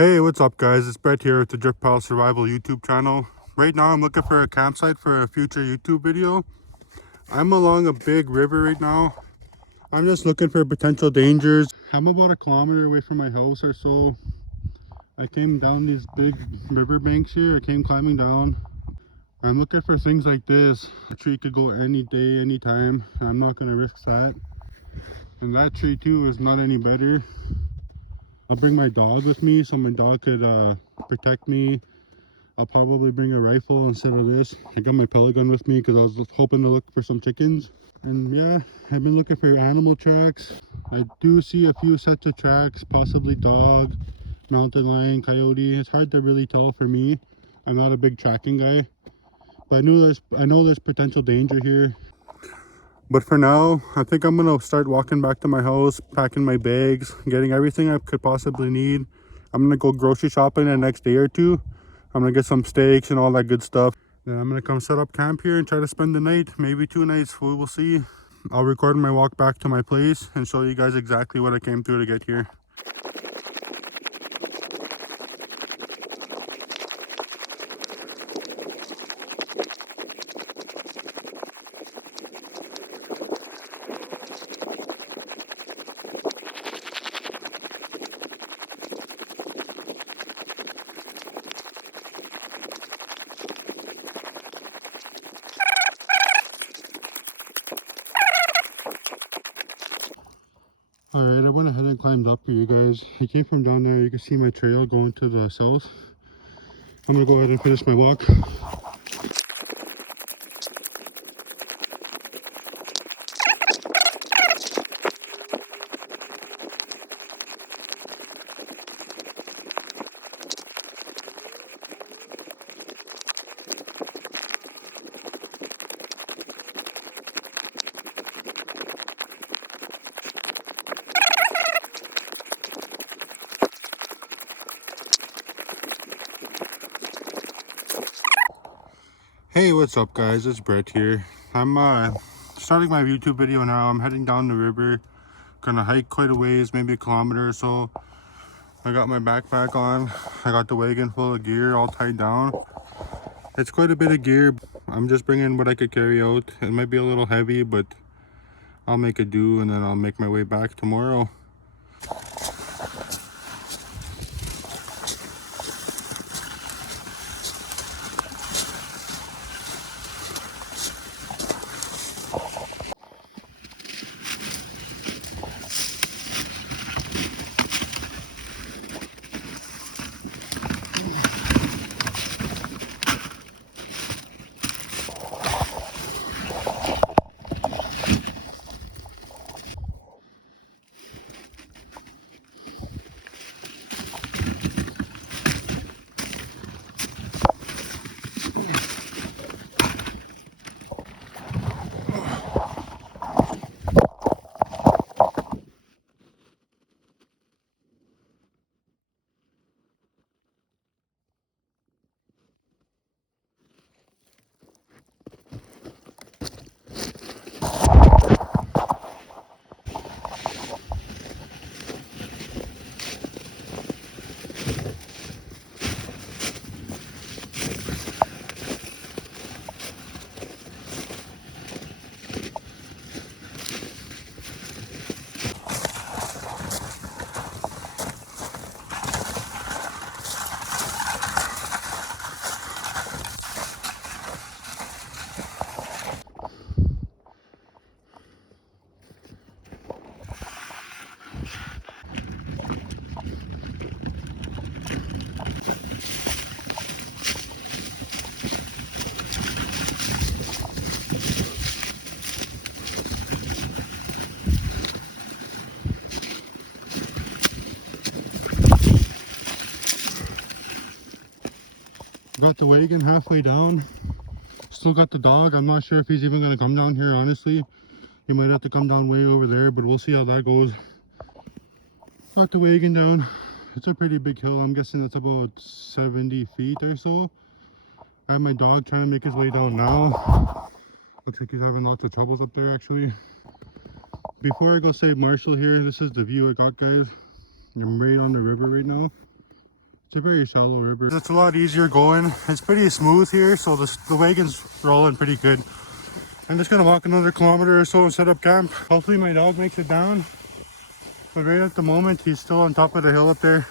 Hey, what's up guys? It's Brett here with the Drip Pile Survival YouTube channel. Right now I'm looking for a campsite for a future YouTube video. I'm along a big river right now. I'm just looking for potential dangers. I'm about a kilometer away from my house or so. I came down these big river banks here. I came climbing down. I'm looking for things like this. A tree could go any day, anytime. I'm not going to risk that. And that tree too is not any better. I'll bring my dog with me so my dog could protect me. I'll probably bring a rifle instead of this. I got my pellet gun with me because I was hoping to look for some chickens. And yeah, I've been looking for animal tracks. I do see a few sets of tracks, possibly dog, mountain lion, coyote. It's hard to really tell for me. I'm not a big tracking guy, but I know there's potential danger here. But for now, I think I'm gonna start walking back to my house, packing my bags, getting everything I could possibly need. I'm gonna go grocery shopping the next day or two. I'm gonna get some steaks and all that good stuff. Then I'm gonna come set up camp here and try to spend the night, maybe 2 nights, we will see. I'll record my walk back to my place and show you guys exactly what I came through to get here. Alright, I went ahead and climbed up for you guys. I came from down there. You can see my trail going to the south. I'm gonna go ahead and finish my walk. Hey, what's up guys? It's Brett here. I'm starting my YouTube video now. I'm heading down the river. Gonna hike quite a ways, maybe a kilometer or so. I got my backpack on. I got the wagon full of gear all tied down. It's quite a bit of gear. I'm just bringing what I could carry out. It might be a little heavy, but I'll make it do, and then I'll make my way back tomorrow. Got the wagon halfway down. Still got the dog. I'm not sure if he's even gonna come down here, honestly. He might have to come down way over there, but we'll see how that goes. Got the wagon down. It's a pretty big hill. I'm guessing it's about 70 feet or so. I have my dog trying to make his way down now. Looks like he's having lots of troubles up there actually. Before I go save Marshall here, this is the view I got, guys. I'm right on the river right now. It's a very shallow river. It's a lot easier going. It's pretty smooth here, so the wagon's rolling pretty good. I'm just gonna walk another kilometer or so and set up camp. Hopefully my dog makes it down. But right at the moment, he's still on top of the hill up there.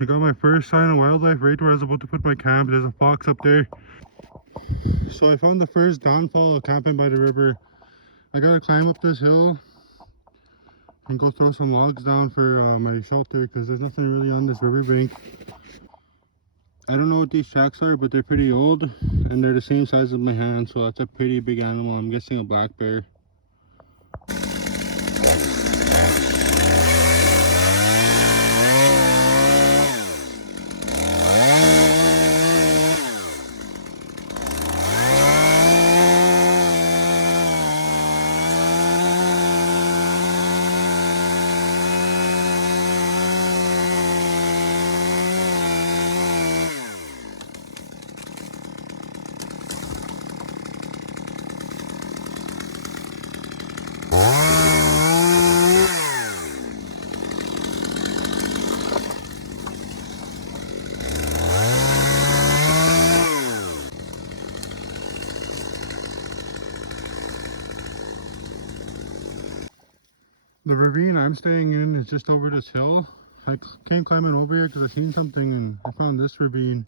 I got my first sign of wildlife right where I was about to put my camp. There's a fox up there. So I found the first downfall of camping by the river. I gotta climb up this hill and go throw some logs down for my shelter because there's nothing really on this riverbank. I don't know what these tracks are, but they're pretty old and they're the same size as my hand, so that's a pretty big animal. I'm guessing a black bear. The ravine I'm staying in is just over this hill. I came climbing over here because I seen something and I found this ravine.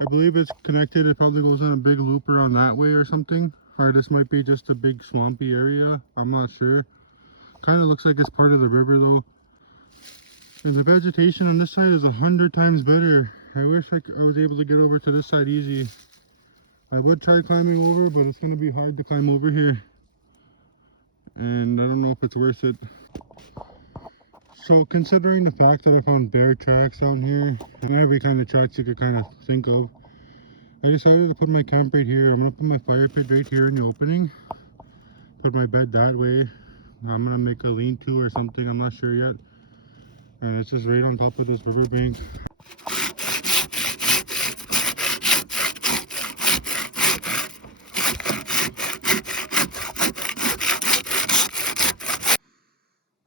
I believe it's connected. It probably goes in a big loop around that way or something. Or this might be just a big swampy area. I'm not sure. Kind of looks like it's part of the river though. And the vegetation on this side is 100 times better. I wish I was able to get over to this side easy. I would try climbing over, but it's going to be hard to climb over here. And I don't know if it's worth it. So considering the fact that I found bear tracks down here, and every kind of tracks you could kind of think of, I decided to put my camp right here. I'm going to put my fire pit right here in the opening. Put my bed that way. I'm going to make a lean-to or something, I'm not sure yet. And it's just right on top of this riverbank.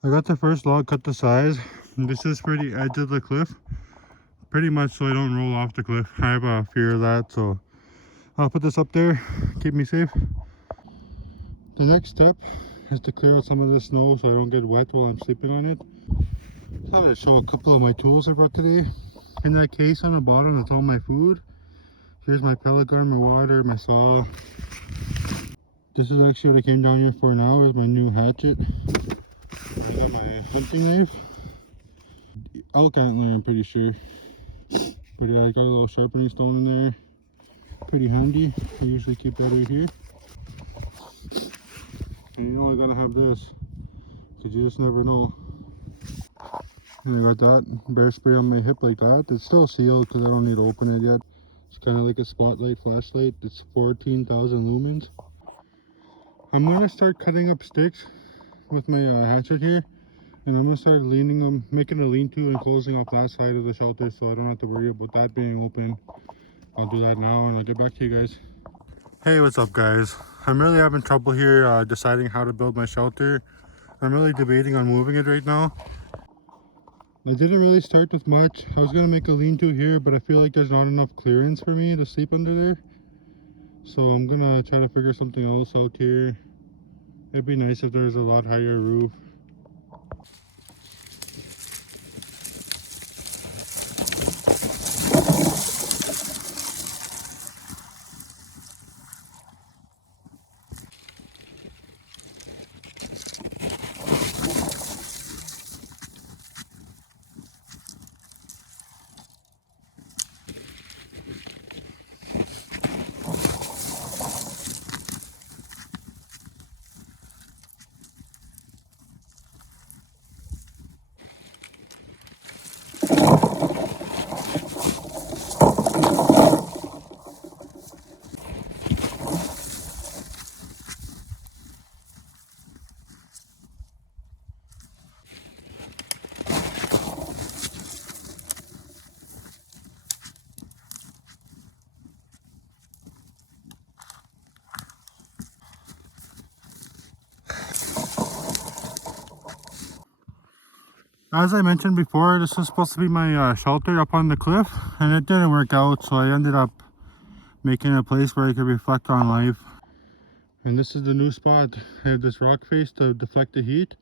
I got the first log cut to size. This is for the edge of the cliff. Pretty much so I don't roll off the cliff. I have a fear of that, so I'll put this up there, keep me safe. The next step is to clear out some of the snow so I don't get wet while I'm sleeping on it. I thought I'd show a couple of my tools I brought today. In that case on the bottom, that's all my food. Here's my pellet gun, my water, my saw. This is actually what I came down here for now, is my new hatchet. I got my hunting knife. Elk antler, I'm pretty sure. But yeah, I got a little sharpening stone in there. Pretty handy. I usually keep that right here. And you know I gotta have this, because you just never know. And I got that bear spray on my hip like that. It's still sealed because I don't need to open it yet. It's kind of like a spotlight flashlight. It's 14,000 lumens. I'm going to start cutting up sticks with my hatchet here. And I'm going to start leaning them, making a lean-to and closing off that side of the shelter so I don't have to worry about that being open. I'll do that now and I'll get back to you guys. Hey, what's up guys? I'm really having trouble here deciding how to build my shelter. I'm really debating on moving it right now. I didn't really start with much. I was going to make a lean-to here, but I feel like there's not enough clearance for me to sleep under there. So I'm going to try to figure something else out here. It'd be nice if there's a lot higher roof. As I mentioned before, this was supposed to be my shelter up on the cliff, and it didn't work out, so I ended up making a place where I could reflect on life. And this is the new spot. I have this rock face to deflect the heat.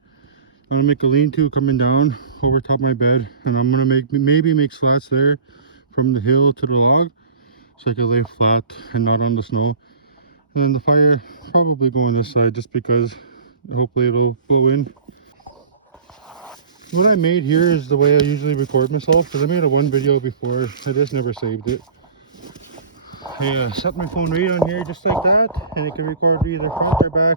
I'm gonna make a lean-to coming down over top my bed, and I'm gonna maybe make slats there from the hill to the log, so I can lay flat and not on the snow. And then the fire probably go on this side just because hopefully it'll blow in. What I made here is the way I usually record myself, because I made a one video before. I just never saved it. I set my phone right on here just like that, and it can record either front or back.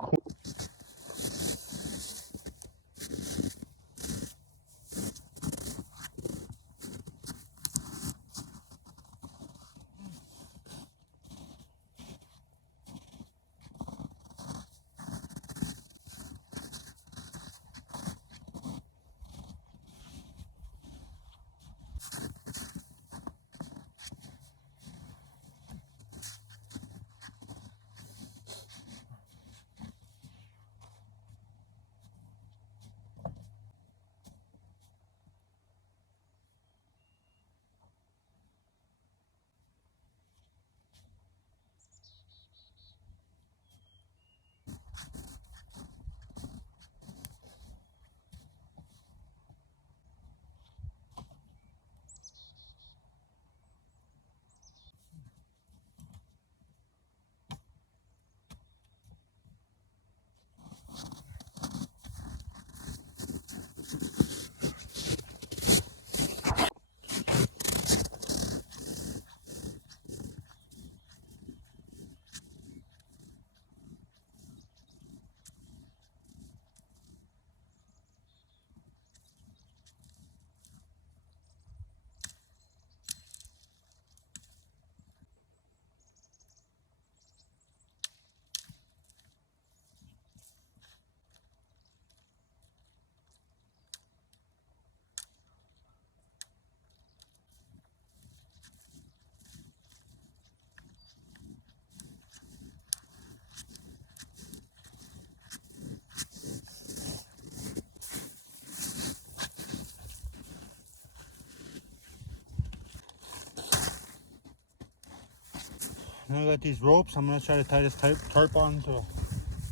Now I got these ropes. I'm gonna try to tie this tarp on to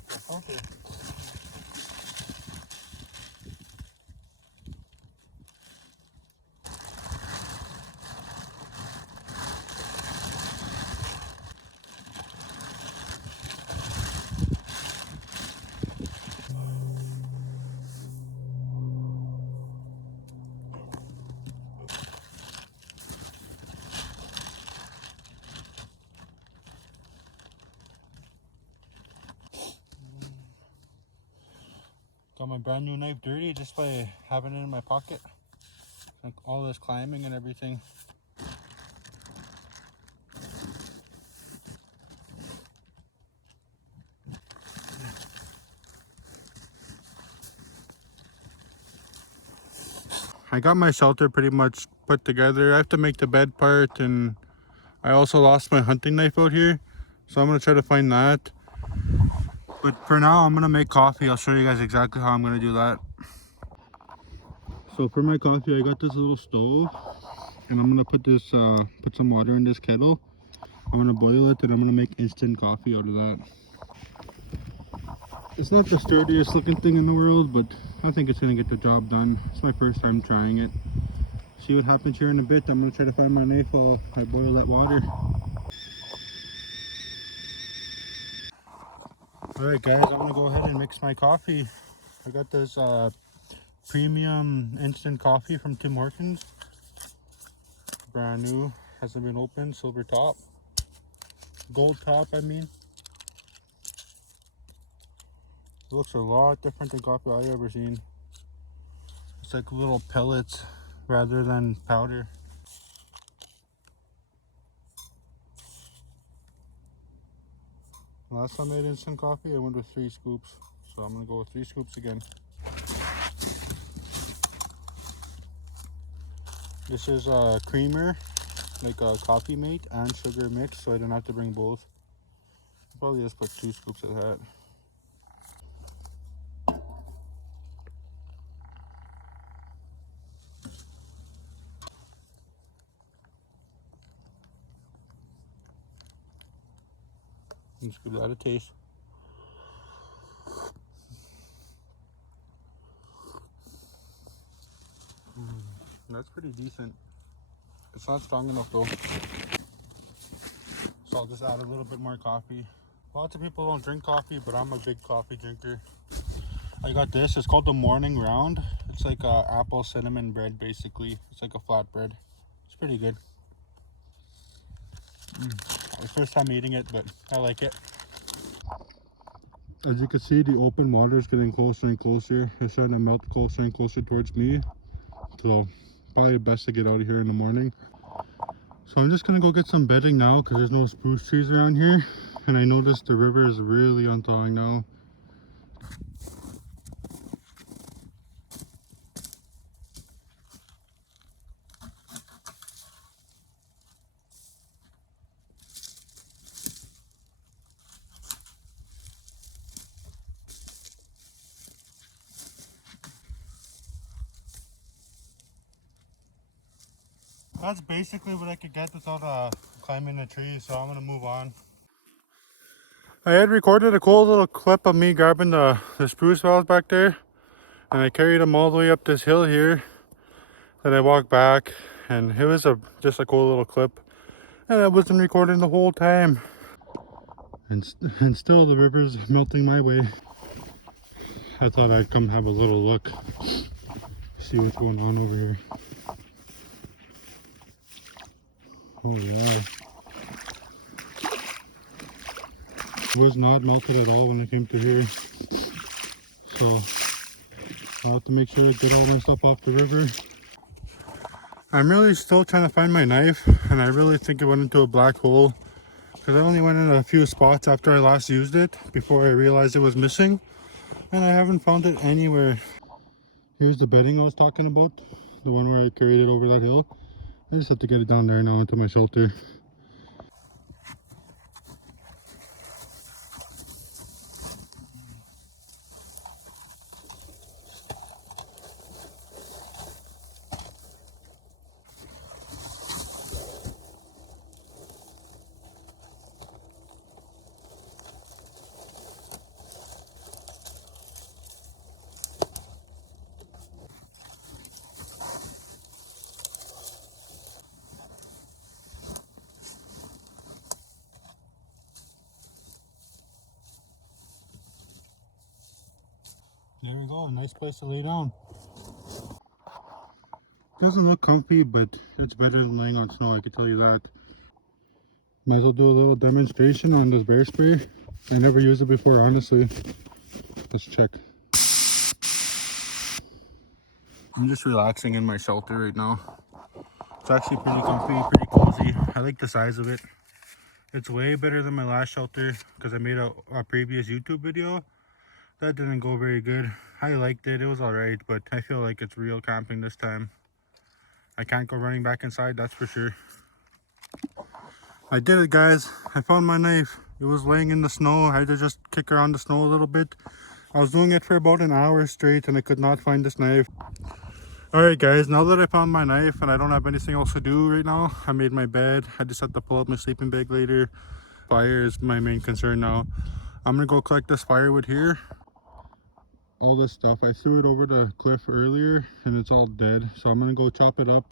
the filter. Got my brand new knife dirty just by having it in my pocket. Like all this climbing and everything. I got my shelter pretty much put together. I have to make the bed part, and I also lost my hunting knife out here, so I'm gonna try to find that. But for now, I'm gonna make coffee. I'll show you guys exactly how I'm gonna do that. So for my coffee, I got this little stove, and I'm gonna put some water in this kettle. I'm gonna boil it, and I'm gonna make instant coffee out of that. It's not the sturdiest looking thing in the world, but I think it's gonna get the job done. It's my first time trying it. See what happens here in a bit. I'm gonna try to find my knife while I boil that water. Alright guys, I'm gonna go ahead and mix my coffee. I got this premium instant coffee from Tim Hortons. Brand new, hasn't been opened, silver top. Gold top, I mean. It looks a lot different than coffee I've ever seen. It's like little pellets rather than powder. Last time I made instant coffee, I went with 3 scoops. So I'm gonna go with 3 scoops again. This is a creamer, like a coffee mate and sugar mix, so I don't have to bring both. I'll probably just put 2 scoops of that. Let's give that a taste. That's pretty decent. It's not strong enough though. So I'll just add a little bit more coffee. Lots of people don't drink coffee, but I'm a big coffee drinker. I got this. It's called the Morning Round. It's like a apple cinnamon bread basically. It's like a flatbread. It's pretty good. It's the first time eating it, but I like it. As you can see, the open water is getting closer and closer. It's starting to melt closer and closer towards me. So probably best to get out of here in the morning. So I'm just gonna go get some bedding now because there's no spruce trees around here. And I noticed the river is really unthawing now. That's basically what I could get without climbing a tree, so I'm gonna move on. I had recorded a cool little clip of me grabbing the spruce boughs back there, and I carried them all the way up this hill here. Then I walked back, and it was just a cool little clip, and I wasn't recording the whole time. And still the river's melting my way. I thought I'd come have a little look, see what's going on over here. Oh yeah. It was not melted at all when I came to here. So I'll have to make sure I get all my stuff off the river. I'm really still trying to find my knife, and I really think it went into a black hole because I only went in a few spots after I last used it before I realized it was missing, and I haven't found it anywhere. Here's the bedding I was talking about, the one where I carried it over that hill. I just have to get it down there now into my shelter. There we go, a nice place to lay down. Doesn't look comfy, but it's better than laying on snow, I can tell you that. Might as well do a little demonstration on this bear spray. I never used it before, honestly. Let's check. I'm just relaxing in my shelter right now. It's actually pretty comfy, pretty cozy. I like the size of it. It's way better than my last shelter because I made a previous YouTube video. That didn't go very good. I liked it, it was alright, but I feel like it's real camping this time. I can't go running back inside, that's for sure. I did it, guys. I found my knife. It was laying in the snow. I had to just kick around the snow a little bit. I was doing it for about an hour straight and I could not find this knife. Alright guys, now that I found my knife and I don't have anything else to do right now, I made my bed. I just have to pull up my sleeping bag later. Fire is my main concern now. I'm gonna go collect this firewood here. All this stuff, I threw it over the cliff earlier and it's all dead. So I'm gonna go chop it up,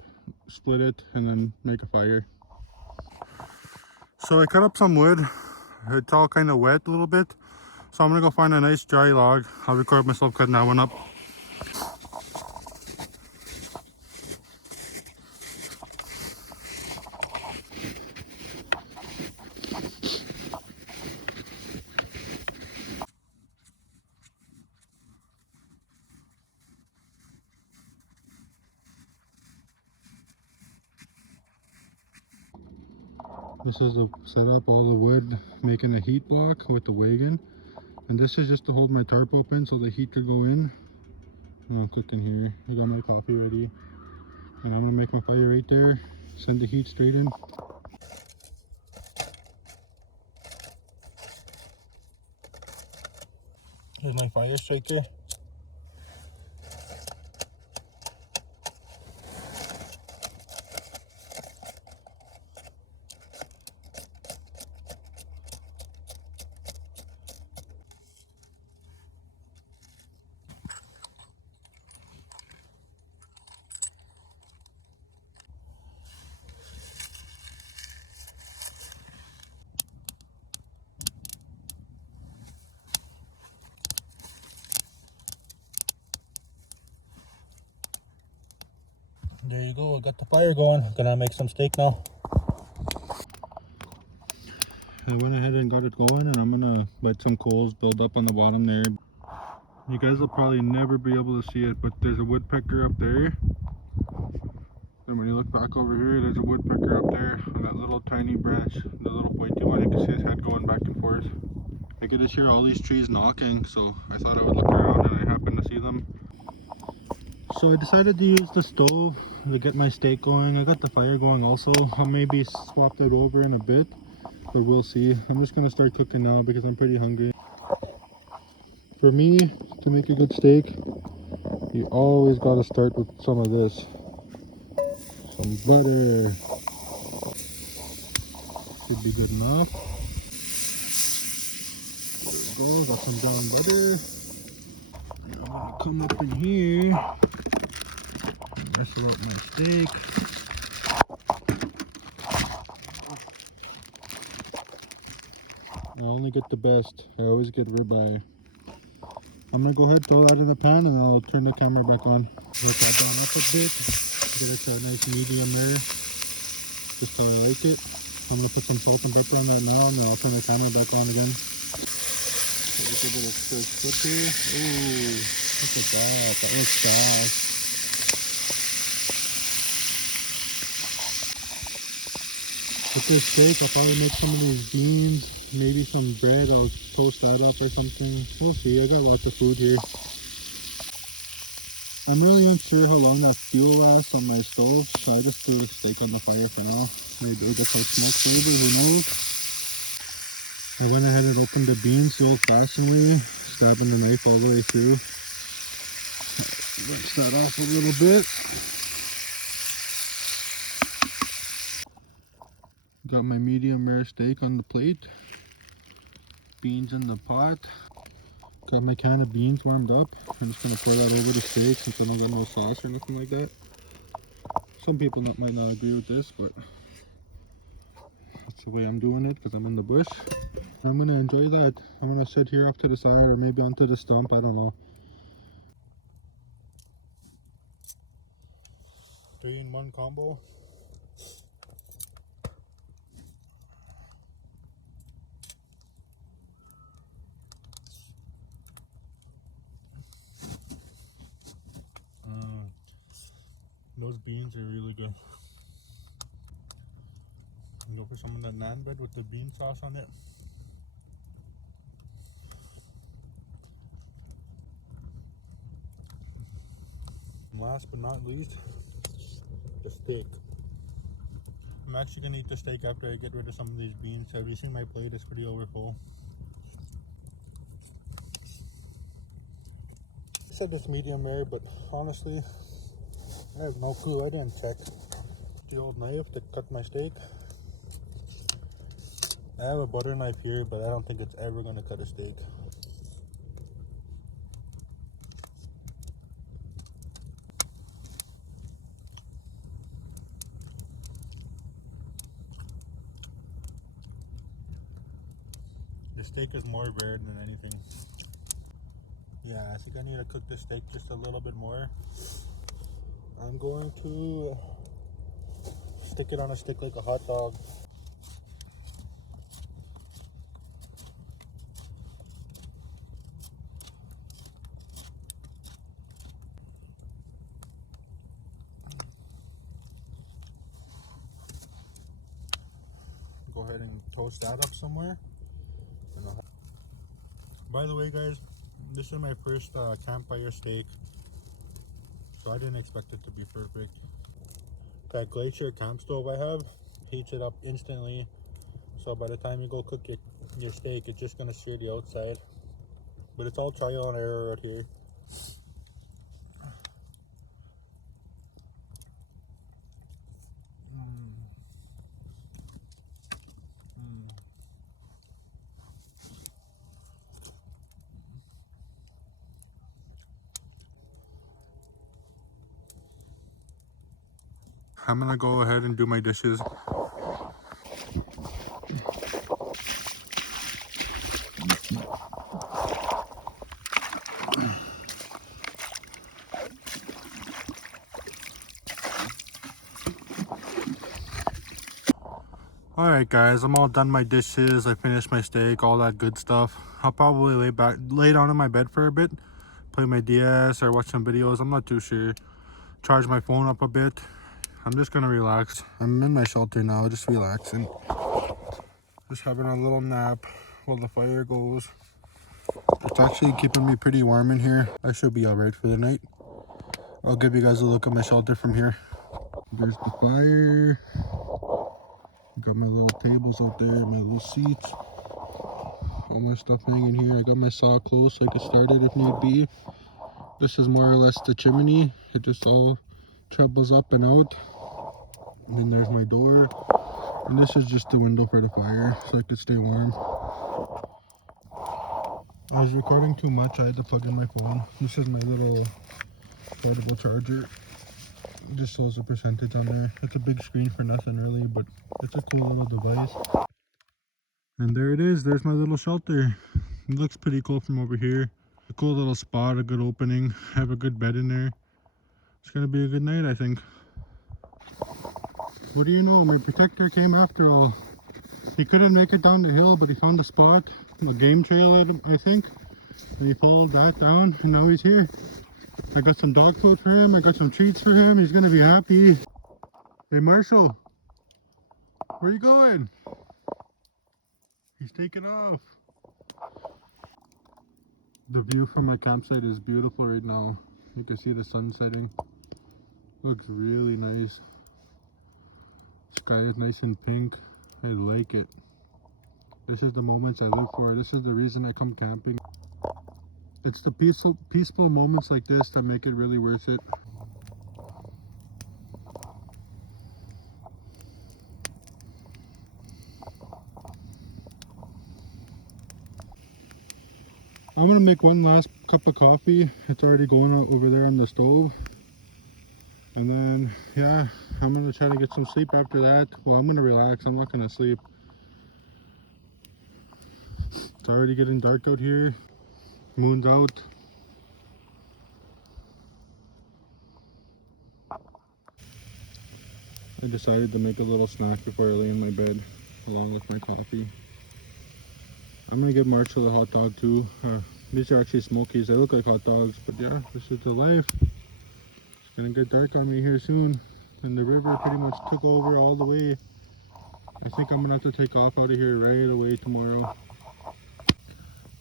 split it, and then make a fire. So I cut up some wood. It's all kind of wet a little bit. So I'm gonna go find a nice dry log. I'll record myself cutting that one up. This is to set up all the wood, making a heat block with the wagon. And this is just to hold my tarp open so the heat could go in. I'm cooking here. I got my coffee ready. And I'm gonna make my fire right there. Send the heat straight in. Here's my fire striker. There you go, I got the fire going. Gonna make some steak now. I went ahead and got it going, and I'm gonna let some coals build up on the bottom there. You guys will probably never be able to see it, but there's a woodpecker up there. And when you look back over here, there's a woodpecker up there on that little tiny branch, the little pointy one. You can see his head going back and forth. I could just hear all these trees knocking, so I thought I would look around, and I happened to see them. So I decided to use the stove to get my steak going. I got the fire going also. I'll maybe swap that over in a bit, but we'll see. I'm just gonna start cooking now because I'm pretty hungry. For me, to make a good steak, you always gotta start with some of this. Some butter. Should be good enough. There we go, got some brown butter. And I'm gonna come up in here, mess up my steak. I only get the best. I always get ribeye. I'm gonna go ahead and throw that in the pan, and I'll turn the camera back on. Let that down up a bit. Get it to a nice medium rare, just how I like it. I'm gonna put some salt and pepper on that now, and then I'll turn the camera back on again. So let's give it a quick flip here. Ooh, look at that. That looks fast. With this steak, I'll probably make some of these beans, maybe some bread. I'll toast that up or something. We'll see. I got lots of food here. I'm really unsure how long that fuel lasts on my stove, so I just threw the steak on the fire for now. Maybe it'll get some smoke flavor, who knows? I went ahead and opened the beans the old-fashioned way, stabbing the knife all the way through. Rinse that off a little bit. Got my medium rare steak on the plate. Beans in the pot. Got my can of beans warmed up. I'm just gonna pour that over the steak since I don't got no sauce or nothing like that. Some people might not agree with this, but that's the way I'm doing it because I'm in the bush. I'm gonna enjoy that. I'm gonna sit here off to the side or maybe onto the stump, I don't know. 3-in-1 combo. Those beans are really good. Go for some of that naan bread with the bean sauce on it. And last but not least, the steak. I'm actually gonna eat the steak after I get rid of some of these beans. Have you seen my plate? It's pretty overfull. I said it's medium rare, but honestly, I have no clue. I didn't check. The old knife to cut my steak. I have a butter knife here, but I don't think it's ever gonna cut a steak. The steak is more rare than anything. Yeah, I think I need to cook the steak just a little bit more. I'm going to stick it on a stick like a hot dog. Go ahead and toast that up somewhere. By the way, guys, this is my first campfire steak, so I didn't expect it to be perfect. That Glacier camp stove I have heats it up instantly, so by the time you go cook your steak, it's just gonna sear the outside. But it's all trial and error right here. I'm gonna go ahead and do my dishes. Alright guys, I'm all done my dishes. I finished my steak, all that good stuff. I'll probably lay down in my bed for a bit, play my DS or watch some videos. I'm not too sure. Charge my phone up a bit. I'm just gonna relax. I'm in my shelter now, just relaxing. Just having a little nap while the fire goes. It's actually keeping me pretty warm in here. I should be alright for the night. I'll give you guys a look at my shelter from here. There's the fire. Got my little tables out there, my little seats. All my stuff hanging here. I got my saw close so I can start it if need be. This is more or less the chimney. It just all trebles up and out. And then there's my door. And this is just the window for the fire so I could stay warm. I was recording too much. I had to plug in my phone. This is my little portable charger. It just shows the percentage on there. It's a big screen for nothing really, but it's a cool little device. And there it is. There's my little shelter. It looks pretty cool from over here. A cool little spot, a good opening. Have a good bed in there. It's gonna be a good night, I think. What do you know? My protector came after all. He couldn't make it down the hill, but he found a spot, a game trail, I think. And he followed that down, and now he's here. I got some dog food for him. I got some treats for him. He's gonna be happy. Hey, Marshall, where you going? He's taking off. The view from my campsite is beautiful right now. You can see the sun setting. Looks really nice. Sky is nice and pink. I like it. This is the moments I live for. This is the reason I come camping. It's the peaceful moments like this that make it really worth it. I'm gonna make one last cup of coffee. It's already going out over there on the stove. And then, yeah, I'm gonna try to get some sleep after that. Well, I'm gonna relax. I'm not gonna sleep. It's already getting dark out here. Moon's out. I decided to make a little snack before I lay in my bed, along with my coffee. I'm gonna give Marshall a hot dog too. These are actually smokies. They look like hot dogs, but yeah, this is the life. It's gonna get dark on me here soon. And the river pretty much took over all the way. I think I'm gonna have to take off out of here right away tomorrow.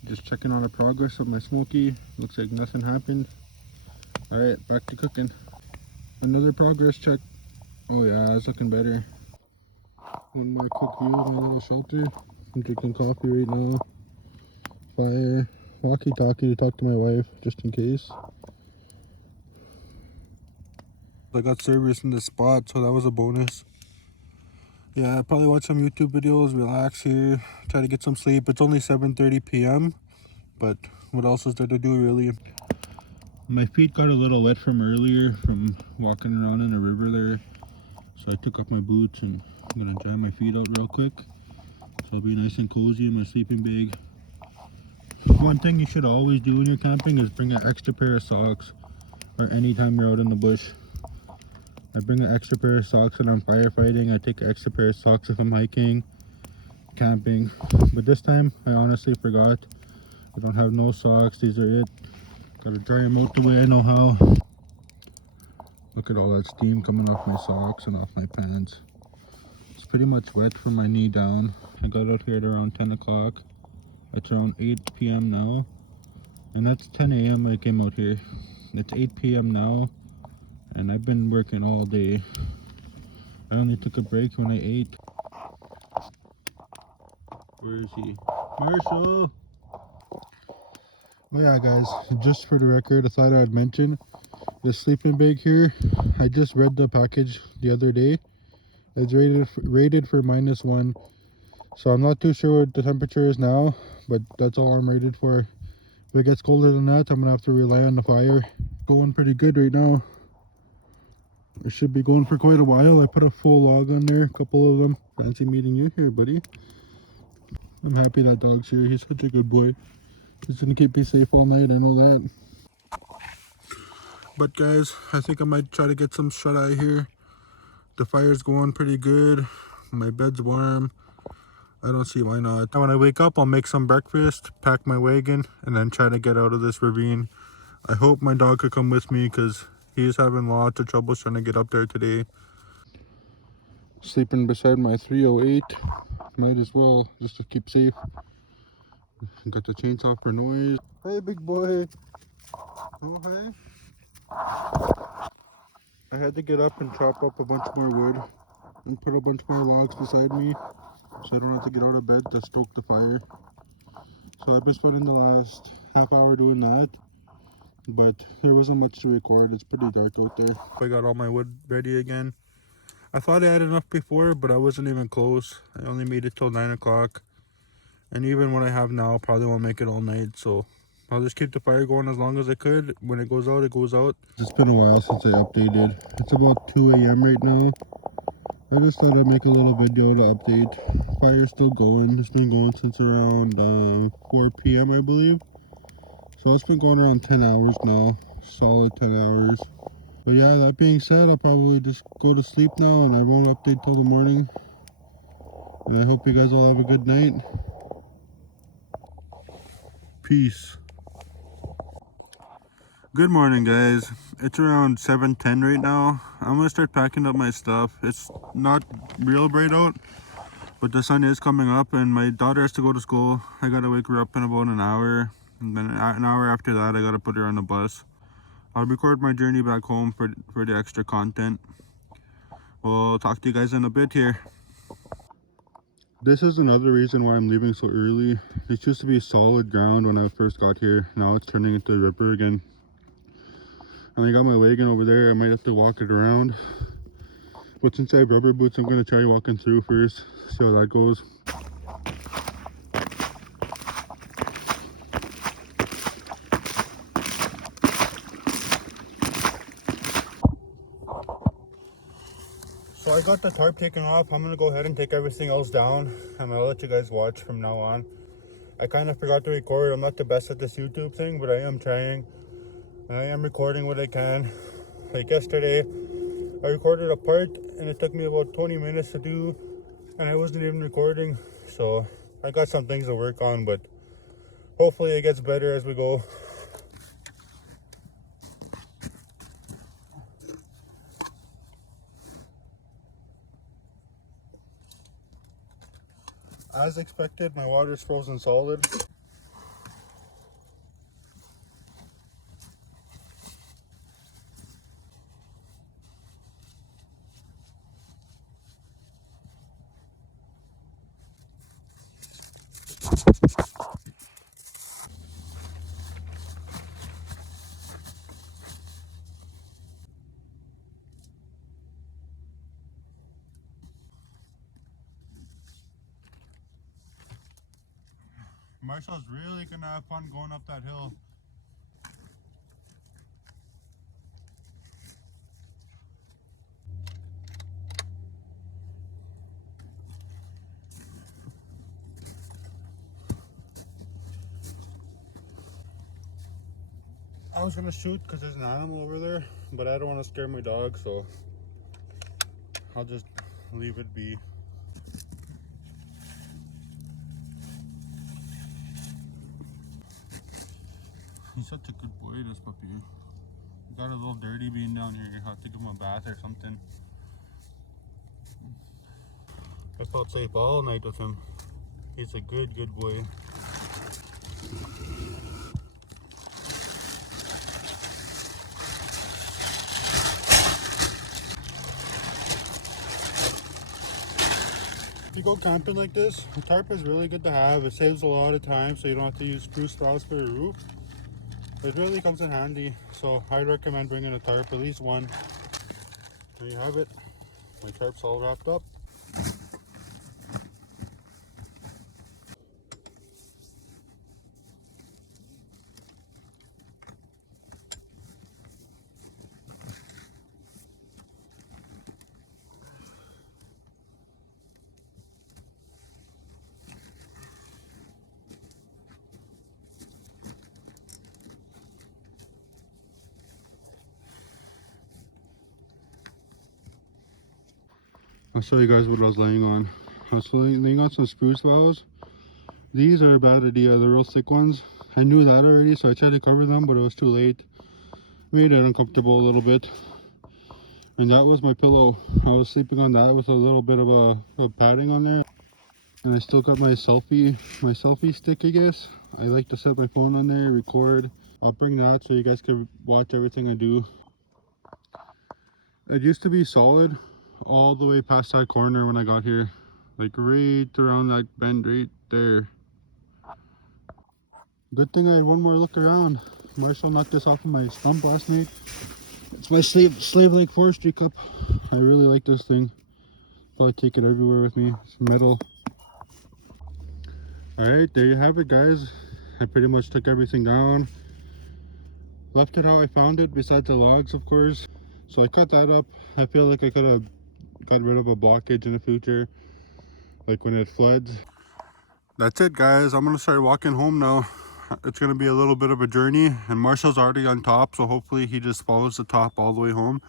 Just checking on the progress of my smoky. Looks like nothing happened. Alright, back to cooking. Another progress check. Oh yeah, it's looking better. One more quick view of my little shelter. I'm drinking coffee right now. Fire. Walkie-talkie to talk to my wife, just in case. I got service in this spot, so that was a bonus. Yeah, I'll probably watch some YouTube videos, relax here, try to get some sleep. It's only 7:30 p.m., but what else is there to do, really? My feet got a little wet from earlier, from walking around in the river there. So I took off my boots and I'm gonna dry my feet out real quick. So I'll be nice and cozy in my sleeping bag. One thing you should always do when you're camping is bring an extra pair of socks, or anytime you're out in the bush. I bring an extra pair of socks when I'm firefighting. I take an extra pair of socks if I'm hiking, camping. But this time, I honestly forgot. I don't have no socks. These are it. Gotta dry them out the way I know how. Look at all that steam coming off my socks and off my pants. It's pretty much wet from my knee down. I got out here at around 10 o'clock. It's around 8 p.m. now. And that's 10 a.m. I came out here. It's 8 p.m. now. And I've been working all day. I only took a break when I ate. Where is he? Marshall! Oh yeah guys, just for the record, I thought I'd mention this sleeping bag here. I just read the package the other day. It's rated for -1. So I'm not too sure what the temperature is now, but that's all I'm rated for. If it gets colder than that, I'm gonna have to rely on the fire. Going pretty good right now. I should be going for quite a while. I put a full log on there, a couple of them. Fancy meeting you here, buddy. I'm happy that dog's here. He's such a good boy. He's gonna keep me safe all night, I know that. But guys, I think I might try to get some shut-eye here. The fire's going pretty good. My bed's warm. I don't see why not. When I wake up, I'll make some breakfast, pack my wagon, and then try to get out of this ravine. I hope my dog could come with me because he's having lots of trouble trying to get up there today. Sleeping beside my 308. Might as well, just to keep safe. Got the chainsaw for noise. Hey, big boy. Oh, hi. I had to get up and chop up a bunch more wood and put a bunch more logs beside me so I don't have to get out of bed to stoke the fire. So I've been spending the last half hour doing that, but there wasn't much to record. It's pretty dark out there. I got all my wood ready again. I thought I had enough before, but I wasn't even close. I only made it till 9 o'clock. And even what I have now probably won't make it all night, so I'll just keep the fire going as long as I could. When it goes out, it goes out. It's been a while since I updated. It's about 2 a.m. right now. I just thought I'd make a little video to update. Fire's still going. It's been going since around 4 p.m. I believe. So it's been going around 10 hours now. Solid 10 hours. But yeah, that being said, I'll probably just go to sleep now and I won't update till the morning. And I hope you guys all have a good night. Peace. Good morning, guys. It's around 7:10 right now. I'm gonna start packing up my stuff. It's not real bright out, but the sun is coming up and my daughter has to go to school. I gotta wake her up in about an hour, and then an hour after that I gotta put her on the bus. I'll record my journey back home for the extra content. We'll talk to you guys in a bit here. This is another reason why I'm leaving so early. It used to be solid ground when I first got here. Now it's turning into a river again. And I got my wagon over there. I might have to walk it around. But since I have rubber boots, I'm going to try walking through first. See how that goes. So I got the tarp taken off. I'm going to go ahead and take everything else down. And I'll let you guys watch from now on. I kind of forgot to record. I'm not the best at this YouTube thing, but I am trying. And I am recording what I can. Like yesterday, I recorded a part and it took me about 20 minutes to do. And I wasn't even recording. So I got some things to work on, but hopefully it gets better as we go. As expected, my water's frozen solid. Marshall's really gonna have fun going up that hill. I was gonna shoot because there's an animal over there, but I don't want to scare my dog, so I'll just leave it be. He's such a good boy, this puppy. He got a little dirty being down here. I have to give him a bath or something. I felt safe all night with him. He's a good boy. If you go camping like this, a tarp is really good to have. It saves a lot of time so you don't have to use spruce straws for your roof. It really comes in handy, so I'd recommend bringing a tarp, at least one. There you have it. My tarp's all wrapped up. I'll show you guys what I was laying on. I was laying on some spruce boughs. These are a bad idea, the real thick ones. I knew that already, so I tried to cover them, but it was too late. Made it uncomfortable a little bit. And that was my pillow. I was sleeping on that with a little bit of a padding on there. And I still got my selfie stick, I guess. I like to set my phone on there, record. I'll bring that so you guys can watch everything I do. It used to be solid all the way past that corner when I got here. Like right around that bend right there. Good thing I had one more look around. Marshall knocked this off of my stump last night. It's my Slave Lake Forestry cup. I really like this thing. Probably take it everywhere with me. It's metal. Alright, there you have it, guys. I pretty much took everything down. Left it how I found it, besides the logs, of course. So I cut that up. I feel like I could have got rid of a blockage in the future, like when it floods. That's it, guys. I'm gonna start walking home now. It's gonna be a little bit of a journey, and Marshall's already on top, so hopefully he just follows the top all the way home.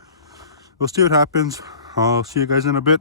We'll see what happens. I'll see you guys in a bit.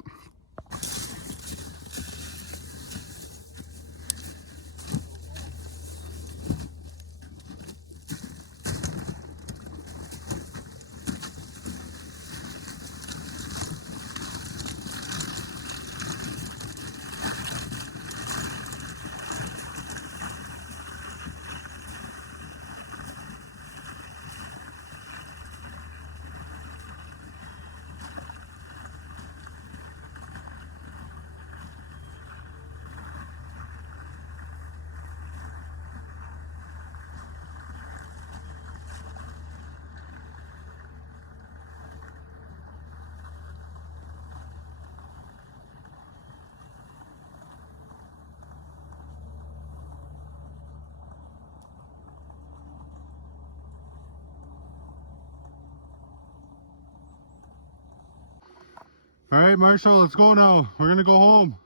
All right, Marshall, let's go now. We're gonna go home.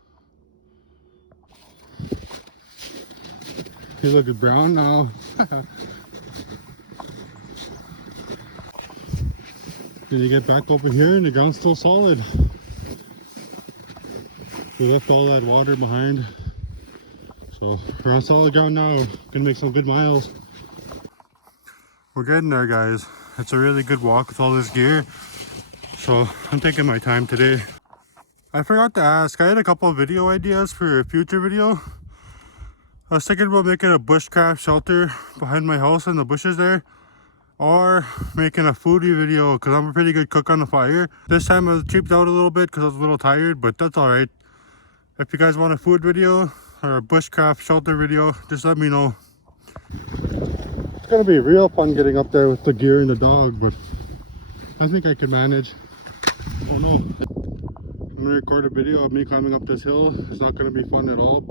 You look brown now. Did you get back over here and the ground's still solid? We left all that water behind. So we're on solid ground now. Gonna make some good miles. We're getting there, guys. It's a really good walk with all this gear. So I'm taking my time today. I forgot to ask, I had a couple of video ideas for a future video. I was thinking about making a bushcraft shelter behind my house in the bushes there. Or making a foodie video, because I'm a pretty good cook on the fire. This time I cheaped out a little bit because I was a little tired, but that's alright. If you guys want a food video or a bushcraft shelter video, just let me know. It's gonna be real fun getting up there with the gear and the dog, but I think I can manage. Oh no. I'm gonna record a video of me climbing up this hill. It's not gonna be fun at all.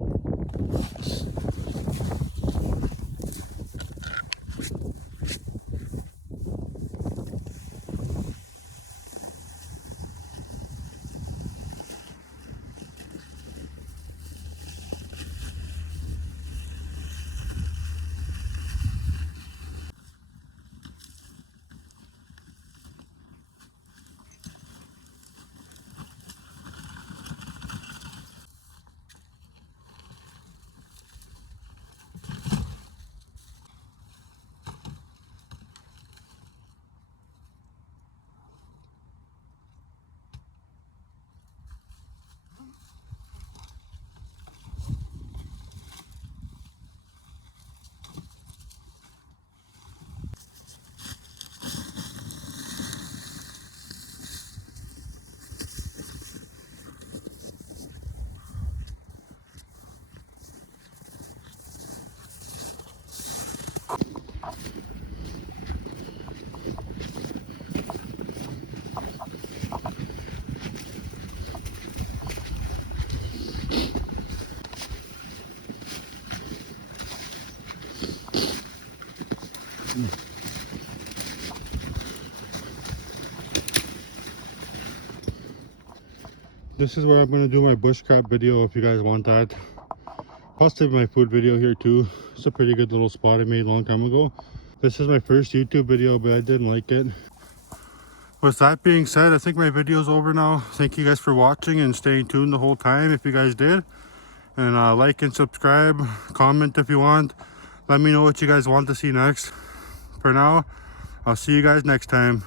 This is where I'm gonna do my bushcraft video if you guys want that. Posted my food video here too. It's a pretty good little spot I made a long time ago. This is my first YouTube video, but I didn't like it. With that being said, I think my video's over now. Thank you guys for watching and staying tuned the whole time if you guys did. And like and subscribe, comment if you want. Let me know what you guys want to see next. For now, I'll see you guys next time.